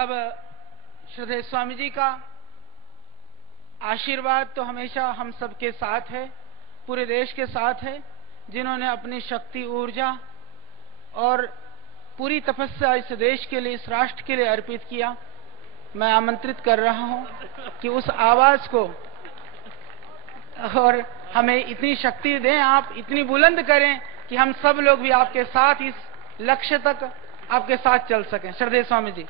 अब श्रद्धेय स्वामी जी का आशीर्वाद तो हमेशा हम सबके साथ है, पूरे देश के साथ है, जिन्होंने अपनी शक्ति, ऊर्जा और पूरी तपस्या इस देश के लिए, इस राष्ट्र के लिए अर्पित किया। मैं आमंत्रित कर रहा हूं कि उस आवाज को और हमें इतनी शक्ति दें, आप इतनी बुलंद करें कि हम सब लोग भी आपके साथ इस लक्ष्य तक आपके साथ चल सकें। श्रद्धेय स्वामी जी।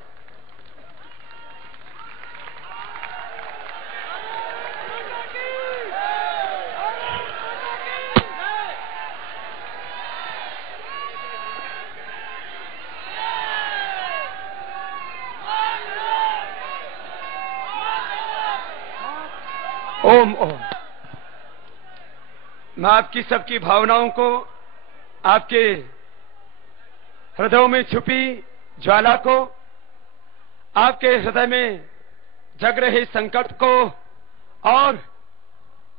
ओम ओम। मैं आपकी सबकी भावनाओं को, आपके हृदयों में छुपी ज्वाला को, आपके हृदय में जग रहे संकट को और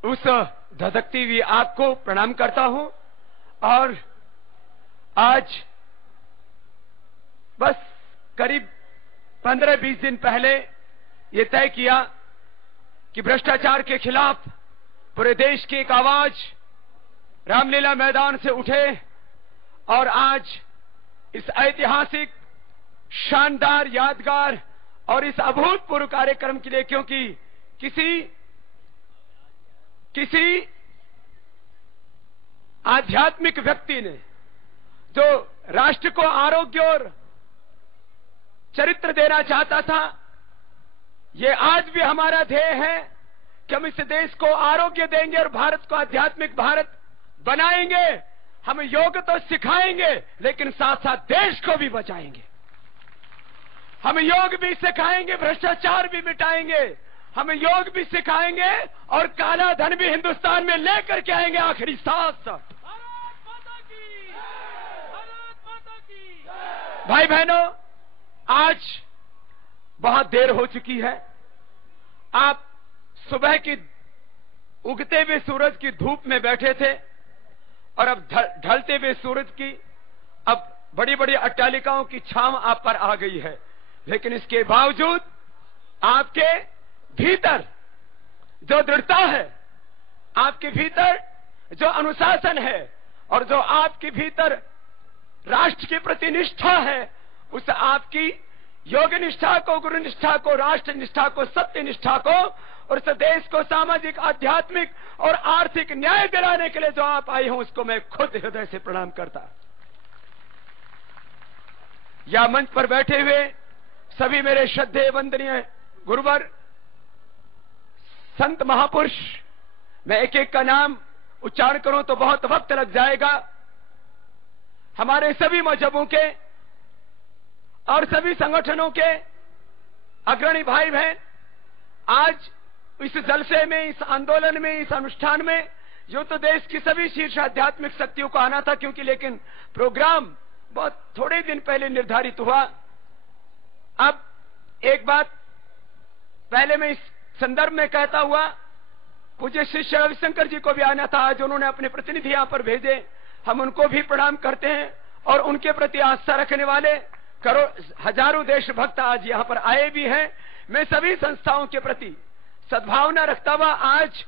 उस धधकती हुई आग को प्रणाम करता हूं। और आज बस करीब 15-20 दिन पहले ये तय किया कि भ्रष्टाचार के खिलाफ पूरे देश की एक आवाज रामलीला मैदान से उठे। और आज इस ऐतिहासिक, शानदार, यादगार और इस अभूतपूर्व कार्यक्रम के लिए, क्योंकि किसी आध्यात्मिक व्यक्ति ने जो राष्ट्र को आरोग्य और चरित्र देना चाहता था, ये आज भी हमारा ध्येय है कि हम इस देश को आरोग्य देंगे और भारत को आध्यात्मिक भारत बनाएंगे। हम योग तो सिखाएंगे लेकिन साथ साथ देश को भी बचाएंगे। हम योग भी सिखाएंगे, भ्रष्टाचार भी मिटाएंगे। हम योग भी सिखाएंगे और काला धन भी हिंदुस्तान में लेकर के आएंगे आखिरी सांस तक। भाई बहनों, आज बहुत देर हो चुकी है। आप सुबह की उगते हुए सूरज की धूप में बैठे थे और अब ढलते हुए सूरज की, अब बड़ी बड़ी अट्टालिकाओं की छांव आप पर आ गई है। लेकिन इसके बावजूद आपके भीतर जो दृढ़ता है, आपके भीतर जो अनुशासन है और जो आपके भीतर राष्ट्र के प्रति निष्ठा है, उस आपकी योग निष्ठा को, गुरु निष्ठा को, राष्ट्र निष्ठा को, सत्य निष्ठा को और इस देश को सामाजिक, आध्यात्मिक और आर्थिक न्याय दिलाने के लिए जो आप आए हो, उसको मैं खुद हृदय से प्रणाम करता। या मंच पर बैठे हुए सभी मेरे श्रद्धेय वंदनीय गुरुवर, संत महापुरुष, मैं एक एक का नाम उच्चारण करूं तो बहुत वक्त लग जाएगा। हमारे सभी मजहबों के और सभी संगठनों के अग्रणी भाई बहन, आज इस जलसे में, इस आंदोलन में, इस अनुष्ठान में जो तो देश की सभी शीर्ष आध्यात्मिक शक्तियों को आना था, क्योंकि लेकिन प्रोग्राम बहुत थोड़े दिन पहले निर्धारित हुआ। अब एक बात पहले मैं इस संदर्भ में कहता हुआ, पूज्य श्री रविशंकर जी को भी आना था, आज उन्होंने अपने प्रतिनिधि यहां पर भेजे, हम उनको भी प्रणाम करते हैं। और उनके प्रति आस्था रखने वाले हजारों देशभक्त आज यहां पर आए भी हैं। मैं सभी संस्थाओं के प्रति सद्भावना रखता हुआ आज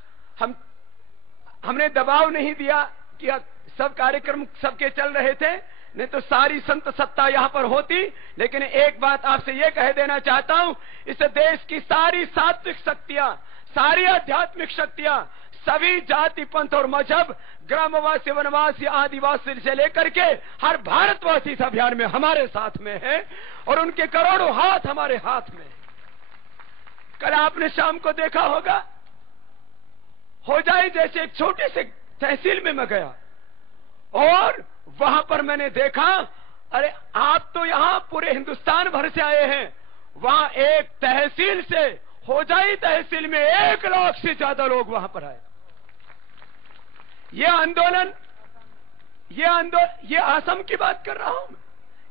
हमने दबाव नहीं दिया कि सब कार्यक्रम सबके चल रहे थे, नहीं तो सारी संत सत्ता यहां पर होती। लेकिन एक बात आपसे यह कह देना चाहता हूं, इस देश की सारी सात्विक शक्तियां, सारी आध्यात्मिक शक्तियां, सभी जाति, पंथ और मजहब, ग्रामवासी, वनवासी, आदिवासी से लेकर के हर भारतवासी इस अभियान में हमारे साथ में है और उनके करोड़ों हाथ हमारे हाथ में। कल आपने शाम को देखा होगा, होजाई जैसे एक छोटी सी तहसील में मैं गया और वहां पर मैंने देखा, अरे आप तो यहां पूरे हिंदुस्तान भर से आए हैं, वहां एक तहसील से, होजाई तहसील में 1 लाख से ज्यादा लोग वहां पर आए। ये असम की बात कर रहा हूं।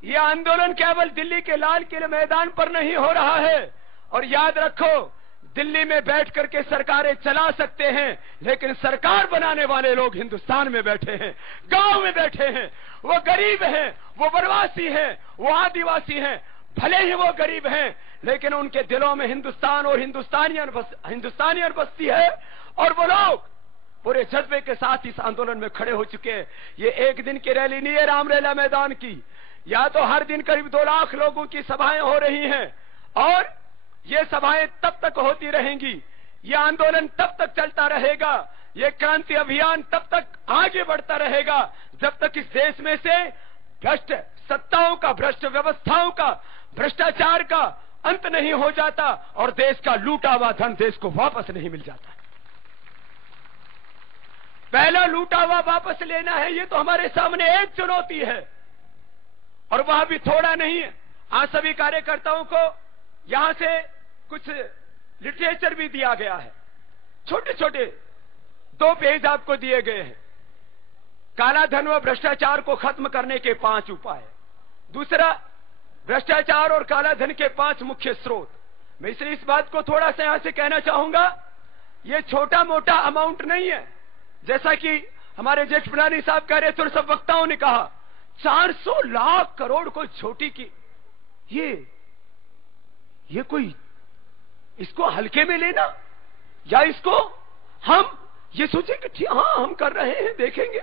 ये आंदोलन केवल दिल्ली के लाल किले मैदान पर नहीं हो रहा है। और याद रखो, दिल्ली में बैठ करके सरकारें चला सकते हैं, लेकिन सरकार बनाने वाले लोग हिंदुस्तान में बैठे हैं, गांव में बैठे हैं। वो गरीब हैं, वो वनवासी हैं, वो आदिवासी हैं। भले ही वो गरीब हैं, लेकिन उनके दिलों में हिंदुस्तान और हिंदुस्तानियत बसती है, और वो लोग पूरे जज्बे के साथ इस आंदोलन में खड़े हो चुके हैं। ये एक दिन की रैली नहीं है रामलीला मैदान की, या तो हर दिन करीब 2 लाख लोगों की सभाएं हो रही हैं, और ये सभाएं तब तक होती रहेंगी, ये आंदोलन तब तक चलता रहेगा, ये क्रांति अभियान तब तक आगे बढ़ता रहेगा, जब तक इस देश में से भ्रष्ट सत्ताओं का, भ्रष्ट व्यवस्थाओं का, भ्रष्टाचार का अंत नहीं हो जाता और देश का लूटा हुआ धन देश को वापस नहीं मिल जाता। पहला लूटा हुआ वापस लेना है, ये तो हमारे सामने एक चुनौती है, और वह भी थोड़ा नहीं है। आज सभी कार्यकर्ताओं को यहां से कुछ लिटरेचर भी दिया गया है, छोटे छोटे 2 पेज आपको दिए गए हैं। काला धन व भ्रष्टाचार को खत्म करने के 5 उपाय। दूसरा, भ्रष्टाचार और काला धन के 5 मुख्य स्रोत। मैं इसलिए इस बात को थोड़ा सा यहां से कहना चाहूंगा, ये छोटा मोटा अमाउंट नहीं है, जैसा कि हमारे ज्येष्ठ प्रधानी साहब कह रहे थे और सब वक्ताओं ने कहा, 400 लाख करोड़ कोई छोटी की, ये कोई इसको हल्के में लेना, या इसको हम ये सोचे कि हाँ हम कर रहे हैं, देखेंगे।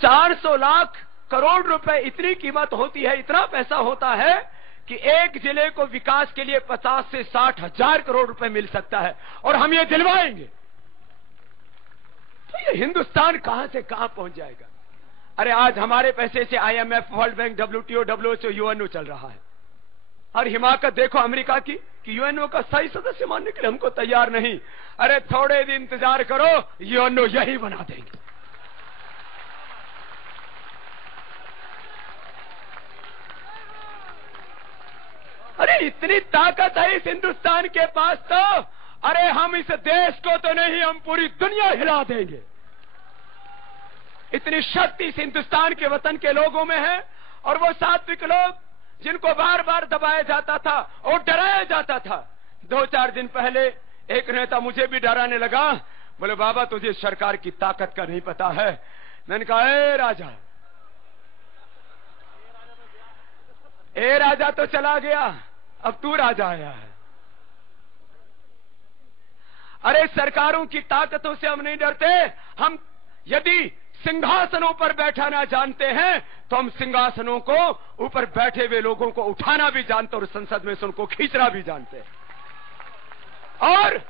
400 लाख करोड़ रुपए इतनी कीमत होती है, इतना पैसा होता है कि एक जिले को विकास के लिए 50 से 60 हजार करोड़ रुपए मिल सकता है, और हम ये दिलवाएंगे। तो ये हिंदुस्तान कहां से कहां पहुंच जाएगा। अरे आज हमारे पैसे से IMF, world bank, WTO, WHO, UNO चल रहा है, और हिमाकत देखो अमेरिका की कि UNO का स्थायी सदस्य मानने के लिए हमको तैयार नहीं। अरे थोड़े दिन इंतजार करो, UNO यही बना देंगे। अरे इतनी ताकत है इस हिंदुस्तान के पास, तो अरे हम इस देश को तो नहीं, हम पूरी दुनिया हिला देंगे। इतनी शक्ति इस हिंदुस्तान के वतन के लोगों में है, और वो सात्विक लोग जिनको बार बार दबाया जाता था और डराया जाता था। 2-4 दिन पहले एक नेता मुझे भी डराने लगा, बोले बाबा तुझे सरकार की ताकत का नहीं पता है। मैंने कहा ए राजा तो चला गया, अब तू राजा आया है। अरे सरकारों की ताकतों से हम नहीं डरते, हम यदि सिंहासनों पर बैठाना जानते हैं तो हम सिंहासनों को ऊपर बैठे हुए लोगों को उठाना भी जानते और संसद में से उनको खींचना भी जानते हैं, और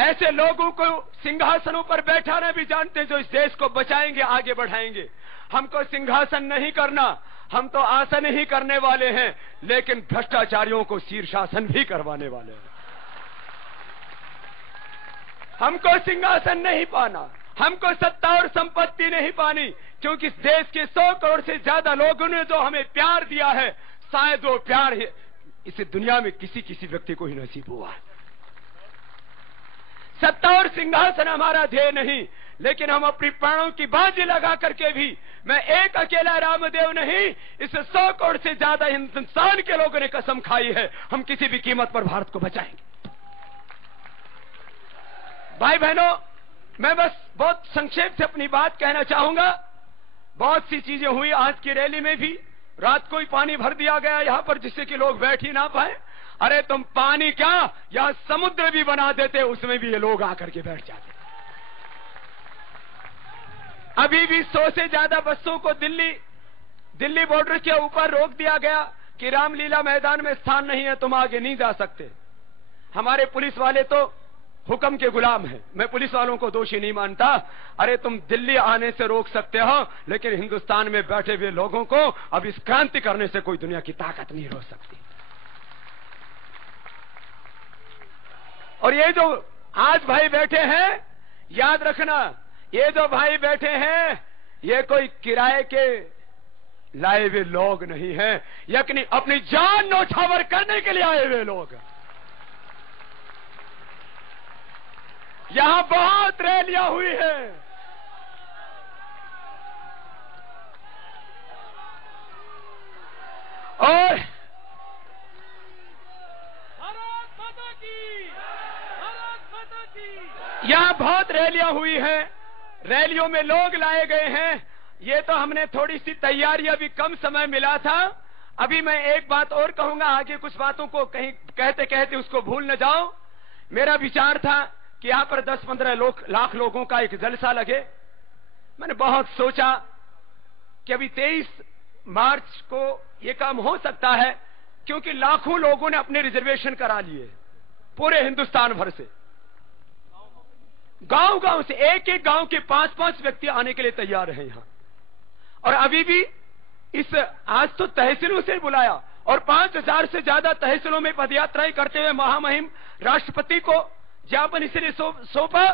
ऐसे लोगों को सिंहासनों पर बैठाना भी जानते हैं जो इस देश को बचाएंगे, आगे बढ़ाएंगे। हमको सिंहासन नहीं करना, हम तो आसन ही करने वाले हैं, लेकिन भ्रष्टाचारियों को शीर्षासन भी करवाने वाले हैं। हमको सिंहासन नहीं पाना, हमको सत्ता और संपत्ति नहीं पानी, क्योंकि इस देश के 100 करोड़ से ज्यादा लोगों ने जो हमें प्यार दिया है, शायद वो प्यार है इस दुनिया में किसी व्यक्ति को ही नसीब हुआ है। सत्ता और सिंहासन हमारा ध्येय नहीं, लेकिन हम अपनी प्राणों की बाजी लगा करके भी, मैं एक अकेला रामदेव नहीं, इस 100 करोड़ से ज्यादा हिंदुस्तान के लोगों ने कसम खाई है, हम किसी भी कीमत पर भारत को बचाएंगे। भाई बहनों, मैं बस बहुत संक्षेप से अपनी बात कहना चाहूंगा। बहुत सी चीजें हुई आज की रैली में भी। रात को ही पानी भर दिया गया यहां पर, जिससे कि लोग बैठ ही ना पाए। अरे तुम पानी क्या, यहां समुद्र भी बना देते, उसमें भी ये लोग आकर के बैठ जाते। अभी भी 100 से ज्यादा बसों को दिल्ली बॉर्डर के ऊपर रोक दिया गया कि रामलीला मैदान में स्थान नहीं है, तुम आगे नहीं जा सकते। हमारे पुलिस वाले तो हुक्म के गुलाम हैं। मैं पुलिस वालों को दोषी नहीं मानता। अरे तुम दिल्ली आने से रोक सकते हो, लेकिन हिंदुस्तान में बैठे हुए लोगों को अब इस क्रांति करने से कोई दुनिया की ताकत नहीं रोक सकती। और ये जो आज भाई बैठे हैं, याद रखना, ये जो भाई बैठे हैं, ये कोई किराए के लाए हुए लोग नहीं हैं, यकीन अपनी जान न्यौछावर करने के लिए आए हुए लोग। यहां बहुत रैलियां हुई हैं, और यहां बहुत रैलियां हुई हैं, रैलियों में लोग लाए गए हैं। ये तो हमने थोड़ी सी तैयारी, अभी कम समय मिला था, अभी मैं एक बात और कहूंगा, आगे कुछ बातों को कहीं कहते कहते उसको भूल न जाओ। मेरा विचार था कि यहां पर 10-15 लाख लोगों का एक जलसा लगे। मैंने बहुत सोचा कि अभी 23 मार्च को यह काम हो सकता है, क्योंकि लाखों लोगों ने अपने रिजर्वेशन करा लिए पूरे हिंदुस्तान भर से, गांव गांव से। एक एक गांव के 5-5 व्यक्ति आने के लिए तैयार हैं यहां। और अभी भी आज तो तहसीलों से बुलाया और 5000 से ज्यादा तहसीलों में पदयात्राएं करते हुए महामहिम राष्ट्रपति को ज्ञापन इसलिए सौंपा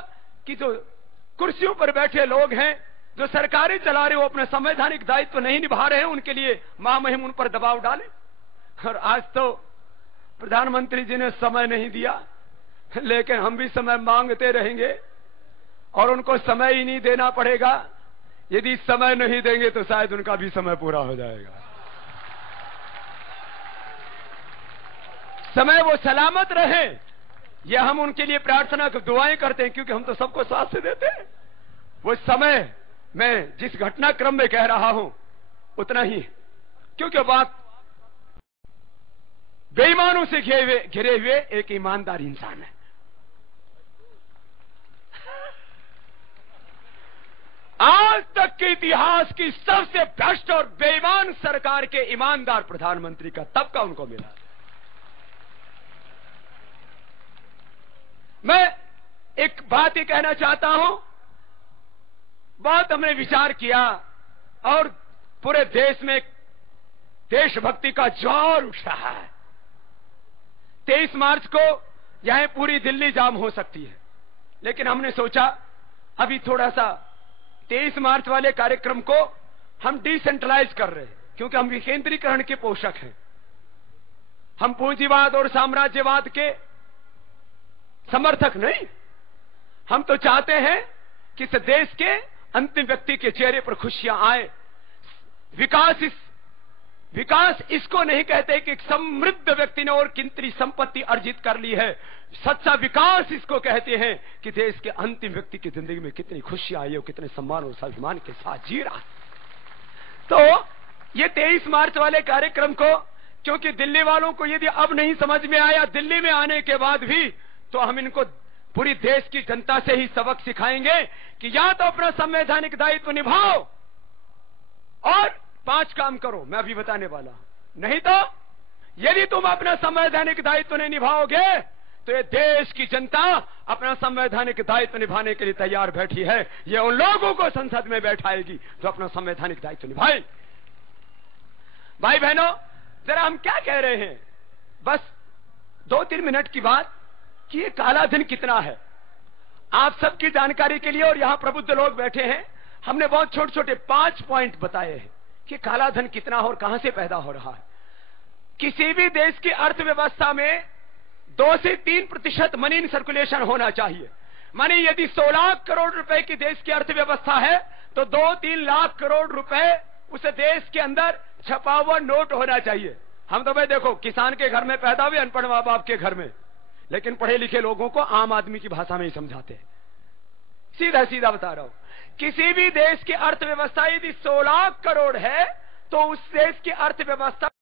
कि जो कुर्सियों पर बैठे लोग हैं, जो सरकारें चला रहे, वो अपना संवैधानिक दायित्व नहीं निभा रहे हैं, उनके लिए महामहिम उन पर दबाव डाले। और आज तो प्रधानमंत्री जी ने समय नहीं दिया, लेकिन हम भी समय मांगते रहेंगे और उनको समय ही नहीं देना पड़ेगा। यदि समय नहीं देंगे तो शायद उनका भी समय पूरा हो जाएगा। समय वो सलामत रहे, यह हम उनके लिए प्रार्थना दुआएं करते हैं, क्योंकि हम तो सबको स्वास्थ्य देते हैं। वो समय मैं जिस घटनाक्रम में कह रहा हूं उतना ही, क्योंकि बात बेईमानों से घिरे हुए एक ईमानदार इंसान है। आज तक के इतिहास की सबसे भ्रष्ट और बेईमान सरकार के ईमानदार प्रधानमंत्री का तबका उनको मिला। मैं एक बात ही कहना चाहता हूं, बहुत हमने विचार किया और पूरे देश में देशभक्ति का ज्वार उठ रहा है। 23 मार्च को यहां पूरी दिल्ली जाम हो सकती है, लेकिन हमने सोचा अभी थोड़ा सा 23 मार्च वाले कार्यक्रम को हम डिसेंट्रलाइज कर रहे हैं, क्योंकि हम विकेंद्रीकरण के पोषक हैं। हम पूंजीवाद और साम्राज्यवाद के समर्थक नहीं। हम तो चाहते हैं कि इस देश के अंतिम व्यक्ति के चेहरे पर खुशियां आए। विकास इसको नहीं कहते कि एक समृद्ध व्यक्ति ने और कितनी संपत्ति अर्जित कर ली है। सच्चा विकास इसको कहते हैं कि देश के अंतिम व्यक्ति की जिंदगी में कितनी खुशियां आई है, कितने सम्मान और स्वाभिमान के साथ जी रहा है। तो ये 23 मार्च वाले कार्यक्रम को, क्योंकि दिल्ली वालों को यदि अब नहीं समझ में आया दिल्ली में आने के बाद भी, तो हम इनको पूरी देश की जनता से ही सबक सिखाएंगे कि या तो अपना संवैधानिक दायित्व निभाओ और 5 काम करो, मैं अभी बताने वाला हूं। नहीं तो यदि तुम अपना संवैधानिक दायित्व नहीं निभाओगे तो ये देश की जनता अपना संवैधानिक दायित्व निभाने के लिए तैयार बैठी है। ये उन लोगों को संसद में बैठाएगी जो अपना संवैधानिक दायित्व निभाए। भाई बहनों, जरा हम क्या कह रहे हैं, बस 2-3 मिनट की बात कि ये काला धन कितना है, आप सबकी जानकारी के लिए। और यहां प्रबुद्ध लोग बैठे हैं, हमने बहुत छोटे छोटे 5 पॉइंट बताए हैं कि काला धन कितना और कहां से पैदा हो रहा है। किसी भी देश की अर्थव्यवस्था में 2 से 3% मनी इन सर्कुलेशन होना चाहिए। माने यदि 100 लाख करोड़ रुपए की देश की अर्थव्यवस्था है तो 2-3 लाख करोड़ रुपए उस देश के अंदर छपा हुआ नोट होना चाहिए। हम तो भाई देखो, किसान के घर में पैदा हुए, अनपढ़ मां बाप के घर में, लेकिन पढ़े लिखे लोगों को आम आदमी की भाषा में ही समझाते हैं। सीधा सीधा बता रहा हूं, किसी भी देश की अर्थव्यवस्था यदि 100 लाख करोड़ है तो उस देश की अर्थव्यवस्था